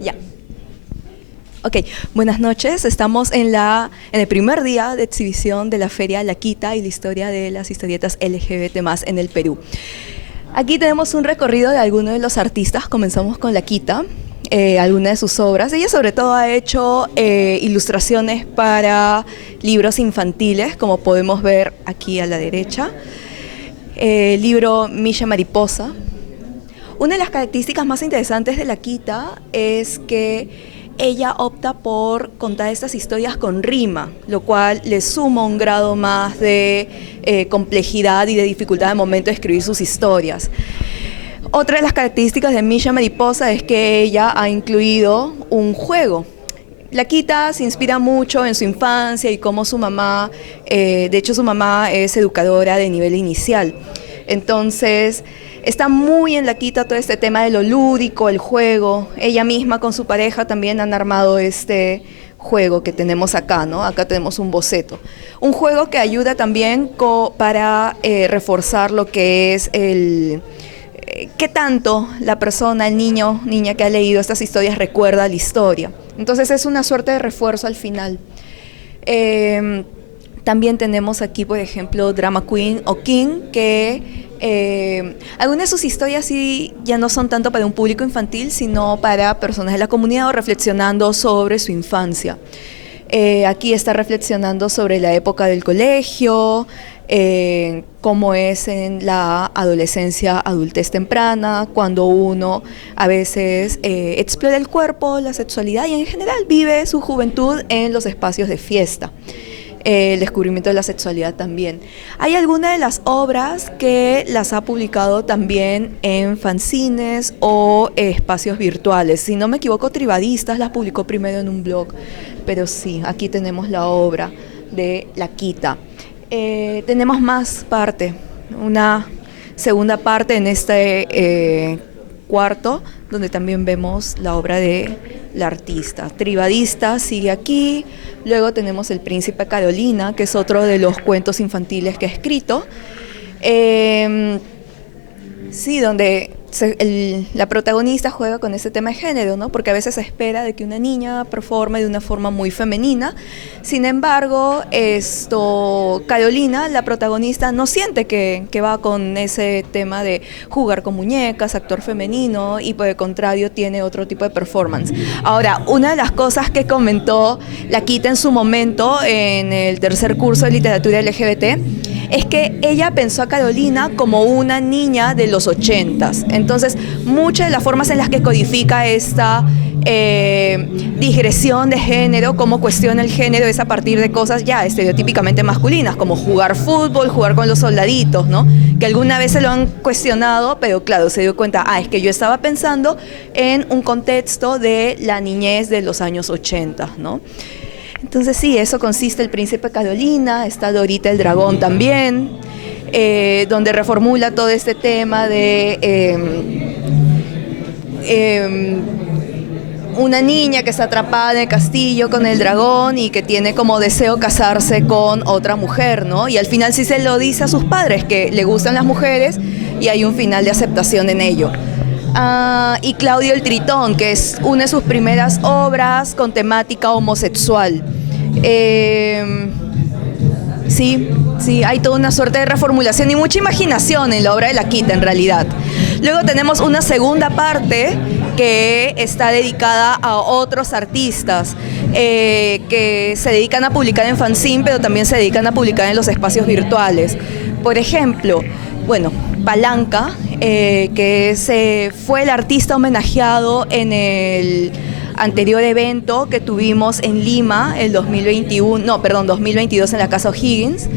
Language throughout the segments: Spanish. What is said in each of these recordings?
Ya. Ok, buenas noches. Estamos en el primer día de exhibición de la Feria La Quita y la historia de las historietas LGBT más en el Perú. Aquí tenemos un recorrido de algunos de los artistas. Comenzamos con La Quita, algunas de sus obras. Ella sobre todo ha hecho ilustraciones para libros infantiles, como podemos ver aquí a la derecha. El libro Milla Mariposa. Una de las características más interesantes de La Quita es que ella opta por contar estas historias con rima, lo cual le suma un grado más de complejidad y de dificultad al momento de escribir sus historias. Otra de las características de Milla Mariposa es que ella ha incluido un juego. La Quita se inspira mucho en su infancia y cómo su mamá, de hecho su mamá es educadora de nivel inicial. Entonces, está muy en La Quita todo este tema de lo lúdico, el juego. Ella misma con su pareja también han armado este juego que tenemos acá, ¿no? Acá tenemos un boceto. Un juego que ayuda también para reforzar lo que es qué tanto la persona, el niño, niña que ha leído estas historias recuerda la historia. Entonces es una suerte de refuerzo al final. También tenemos aquí, por ejemplo, Drama Queen o King, que algunas de sus historias sí ya no son tanto para un público infantil, sino para personas de la comunidad o reflexionando sobre su infancia. Aquí está reflexionando sobre la época del colegio, cómo es en la adolescencia, adultez temprana, cuando uno a veces explora el cuerpo, la sexualidad y en general vive su juventud en los espacios de fiesta. El descubrimiento de la sexualidad también. Hay algunas de las obras que las ha publicado también en fanzines o espacios virtuales. Si no me equivoco, Tribadistas las publicó primero en un blog, pero sí, aquí tenemos la obra de La Quita. Tenemos más parte, una segunda parte en este cuarto, donde también vemos la obra de la artista. Tribadista sigue aquí, luego tenemos El Príncipe Carolina, que es otro de los cuentos infantiles que ha escrito. Sí, donde la protagonista juega con ese tema de género, ¿no? Porque a veces se espera de que una niña performe de una forma muy femenina. Sin embargo, Carolina, la protagonista, no siente que va con ese tema de jugar con muñecas, actor femenino, y por el contrario tiene otro tipo de performance. Ahora, una de las cosas que comentó La Quita en su momento en el tercer curso de literatura LGBT es que ella pensó a Carolina como una niña de los 80s. Entonces, muchas de las formas en las que codifica esta digresión de género, cómo cuestiona el género, es a partir de cosas ya estereotípicamente masculinas, como jugar fútbol, jugar con los soldaditos, ¿no? Que alguna vez se lo han cuestionado, pero claro, se dio cuenta, es que yo estaba pensando en un contexto de la niñez de los años 80, ¿no? Entonces sí, eso consiste El Príncipe Carolina, está Dorita el Dragón también, donde reformula todo este tema de una niña que está atrapada en el castillo con el dragón y que tiene como deseo casarse con otra mujer, ¿no? Y al final sí se lo dice a sus padres, que le gustan las mujeres y hay un final de aceptación en ello. Y Claudio el Tritón, que es una de sus primeras obras con temática homosexual. Sí, hay toda una suerte de reformulación y mucha imaginación en la obra de La Quita, en realidad. Luego tenemos una segunda parte que está dedicada a otros artistas que se dedican a publicar en fanzine, pero también se dedican a publicar en los espacios virtuales. Por ejemplo, Palanca, que fue el artista homenajeado en el anterior evento que tuvimos en Lima el 2022 en la Casa O'Higgins.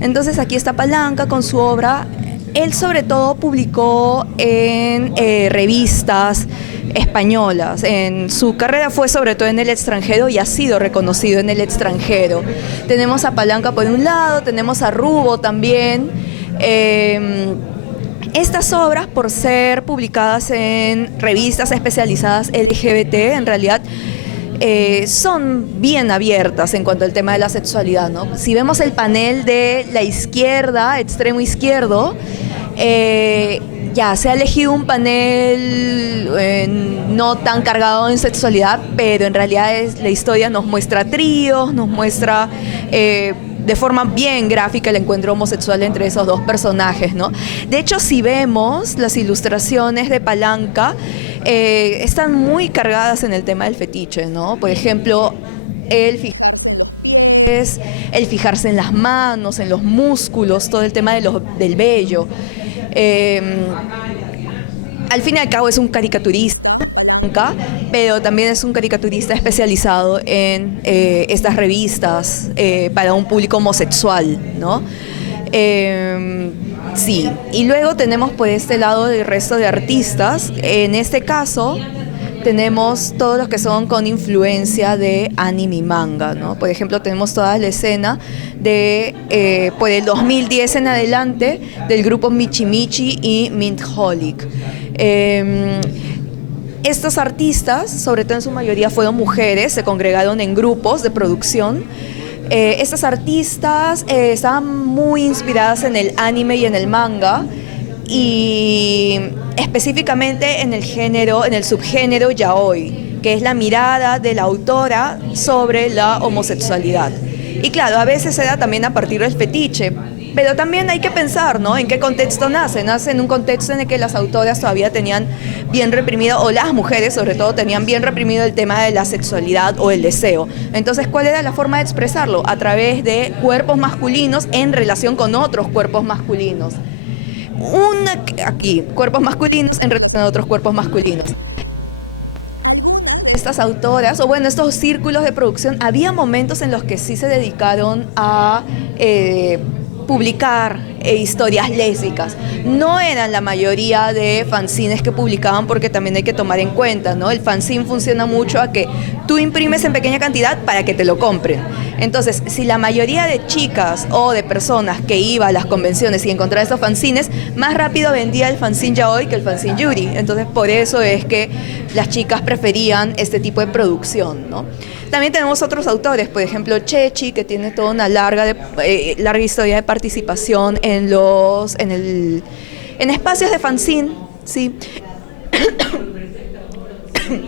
Entonces aquí está Palanca con su obra. Él sobre todo publicó en revistas españolas. En su carrera fue sobre todo en el extranjero y ha sido reconocido en el extranjero. Tenemos a Palanca por un lado, tenemos a Rubo también. Estas obras, por ser publicadas en revistas especializadas LGBT, en realidad son bien abiertas en cuanto al tema de la sexualidad, ¿no? Si vemos el panel de la izquierda, extremo izquierdo, ya se ha elegido un panel no tan cargado en sexualidad, pero en realidad la historia nos muestra tríos, nos muestra de forma bien gráfica el encuentro homosexual entre esos dos personajes, ¿no? De hecho, si vemos las ilustraciones de Palanca, están muy cargadas en el tema del fetiche, ¿no? Por ejemplo, el fijarse en las manos, en los músculos, todo el tema del vello. Al fin y al cabo es un caricaturista, pero también es un caricaturista especializado en estas revistas para un público homosexual, ¿no? Sí, y luego tenemos por este lado el resto de artistas. En este caso tenemos todos los que son con influencia de anime y manga, ¿no? Por ejemplo, tenemos toda la escena de, por el 2010 en adelante, del grupo Michi Michi y Mintholic. Estos artistas, sobre todo en su mayoría fueron mujeres, se congregaron en grupos de producción. Estas artistas estaban muy inspiradas en el anime y en el manga, y específicamente en el género, en el subgénero yaoi, que es la mirada de la autora sobre la homosexualidad. Y claro, a veces se da también a partir del fetiche, pero también hay que pensar, ¿no? ¿En qué contexto nace? Nace en un contexto en el que las autoras todavía tenían bien reprimido, o las mujeres sobre todo tenían bien reprimido el tema de la sexualidad o el deseo. Entonces, ¿cuál era la forma de expresarlo? A través de cuerpos masculinos en relación con otros cuerpos masculinos. Aquí, cuerpos masculinos en relación a otros cuerpos masculinos. Estas autoras, o bueno, estos círculos de producción, había momentos en los que sí se dedicaron a publicar historias lésbicas. No eran la mayoría de fanzines que publicaban, porque también hay que tomar en cuenta, ¿no? El fanzine funciona mucho a que tú imprimes en pequeña cantidad para que te lo compren. Entonces, si la mayoría de chicas o de personas que iba a las convenciones y encontraba estos fanzines, más rápido vendía el fanzine yaoi que el fanzine yuri. Entonces, por eso es que las chicas preferían este tipo de producción, ¿no? También tenemos otros autores, por ejemplo, Chechi, que tiene toda una larga historia de participación en espacios de fanzine, ¿sí?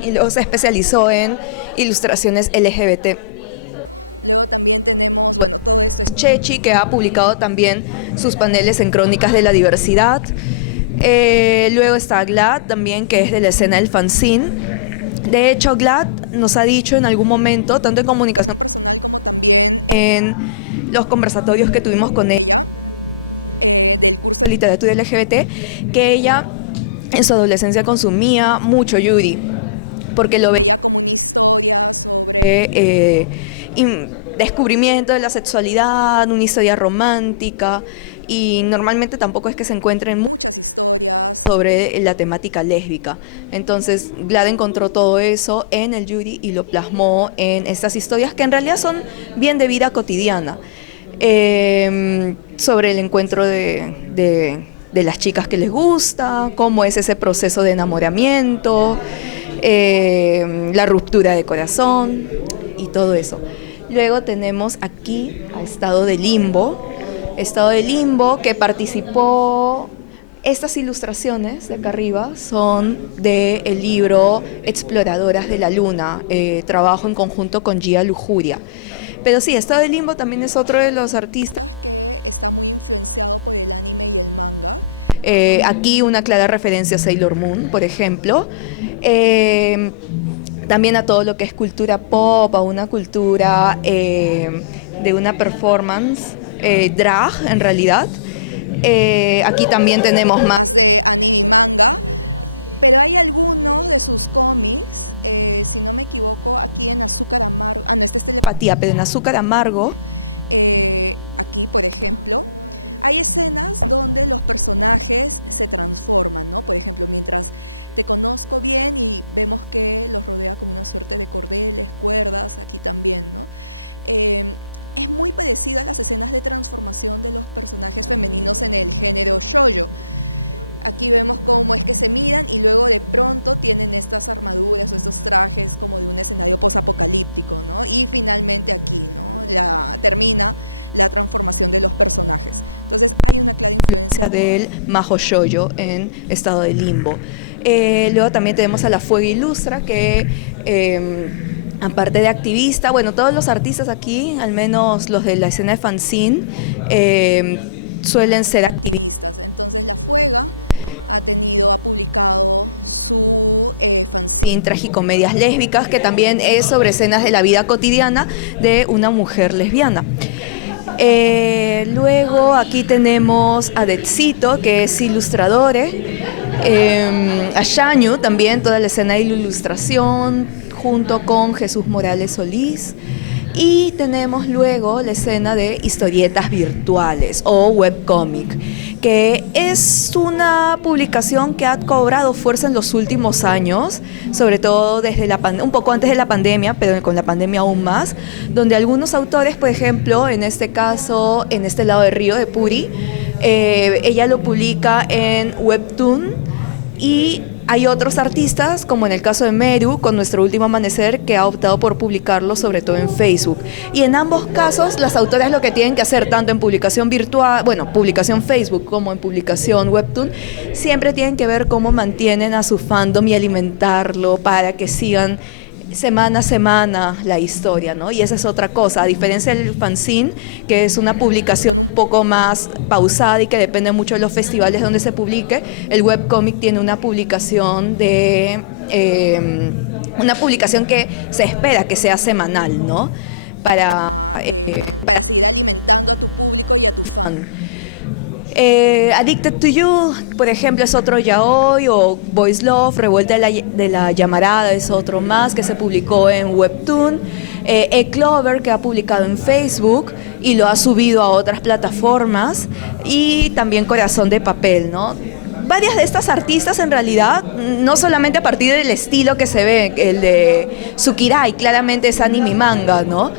Y luego se especializó en ilustraciones LGBT. Chechi, que ha publicado también sus paneles en Crónicas de la Diversidad. Luego está Glad también, que es de la escena del fanzine. De hecho, Glad nos ha dicho en algún momento, tanto en comunicación como en los conversatorios que tuvimos con ella, de literatura LGBT, que ella en su adolescencia consumía mucho yuri, porque lo veía descubrimiento de la sexualidad, una historia romántica, y normalmente tampoco es que se encuentren muchas historias sobre la temática lésbica. Entonces Glad encontró todo eso en el yuri y lo plasmó en estas historias que en realidad son bien de vida cotidiana, sobre el encuentro de las chicas que les gusta, cómo es ese proceso de enamoramiento, la ruptura de corazón y todo eso. Luego tenemos aquí a Estado de Limbo, que participó. Estas ilustraciones de acá arriba son del libro Exploradoras de la Luna, trabajo en conjunto con Gia Lujuria. Pero sí, Estado de Limbo también es otro de los artistas. Aquí una clara referencia a Sailor Moon, por ejemplo. También a todo lo que es cultura pop, a una cultura de una performance drag en realidad. Aquí también tenemos más de anime y manga, pero hay algunos de sus cómics, empatía, pero en Azúcar Amargo. Hay escenas donde los personajes se transforman, de conozco bien y vemos que los modelos son cuerdas también. Es muy parecido a las escenas de transformación femeninos en el género shoujo. Aquí vemos cómo es que se miran y luego de pronto tienen estas armaduras, estos trajes, escenarios apocalípticos, ¿no? Y finalmente aquí termina la transformación de los personajes. Entonces, la influencia del majo shoujo en Estado de Limbo. Luego también tenemos a La Fuego Ilustra, que aparte de activista, bueno, todos los artistas aquí, al menos los de la escena de fanzine, suelen ser activistas. Sin tragicomedias lésbicas, que también es sobre escenas de la vida cotidiana de una mujer lesbiana. Luego aquí tenemos a Detsito, que es ilustrador, a Shanyu también, toda la escena de ilustración, junto con Jesús Morales Solís. Y tenemos luego la escena de historietas virtuales o webcomic, que es una publicación que ha cobrado fuerza en los últimos años, sobre todo desde un poco antes de la pandemia, pero con la pandemia aún más, donde algunos autores, por ejemplo, en este caso, en este lado del río de Puri, ella lo publica en Webtoon, y hay otros artistas, como en el caso de Meru, con Nuestro Último Amanecer, que ha optado por publicarlo sobre todo en Facebook. Y en ambos casos, las autoras lo que tienen que hacer, tanto en publicación virtual, bueno, publicación Facebook, como en publicación Webtoon, siempre tienen que ver cómo mantienen a su fandom y alimentarlo para que sigan semana a semana la historia, ¿no? Y esa es otra cosa, a diferencia del fanzine, que es una publicación un poco más pausada y que depende mucho de los festivales donde se publique, el webcomic tiene una publicación que se espera que sea semanal, ¿no? Para Addicted to You, por ejemplo, es otro yaoi, o Boys Love, Revuelta de la Llamarada es otro más que se publicó en Webtoon. Clover, que ha publicado en Facebook y lo ha subido a otras plataformas, y también Corazón de Papel, ¿no? Varias de estas artistas, en realidad, no solamente a partir del estilo que se ve, el de Tsukirai, claramente es anime y manga, ¿no?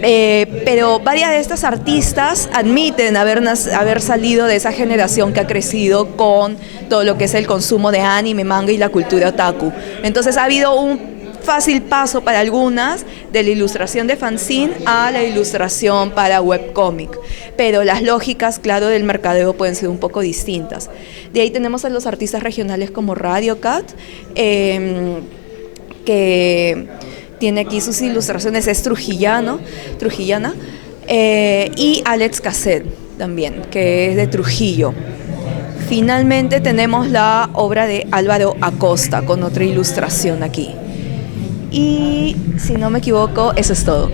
Pero varias de estas artistas admiten haber salido de esa generación que ha crecido con todo lo que es el consumo de anime, manga y la cultura otaku. Entonces ha habido un fácil paso para algunas de la ilustración de fanzine a la ilustración para webcomic, pero las lógicas, claro, del mercadeo pueden ser un poco distintas. De ahí tenemos a los artistas regionales como Radio Cat, que tiene aquí sus ilustraciones, es trujillana, y Alex Cassette también, que es de Trujillo. Finalmente tenemos la obra de Álvaro Acosta con otra ilustración aquí. Y si no me equivoco, eso es todo.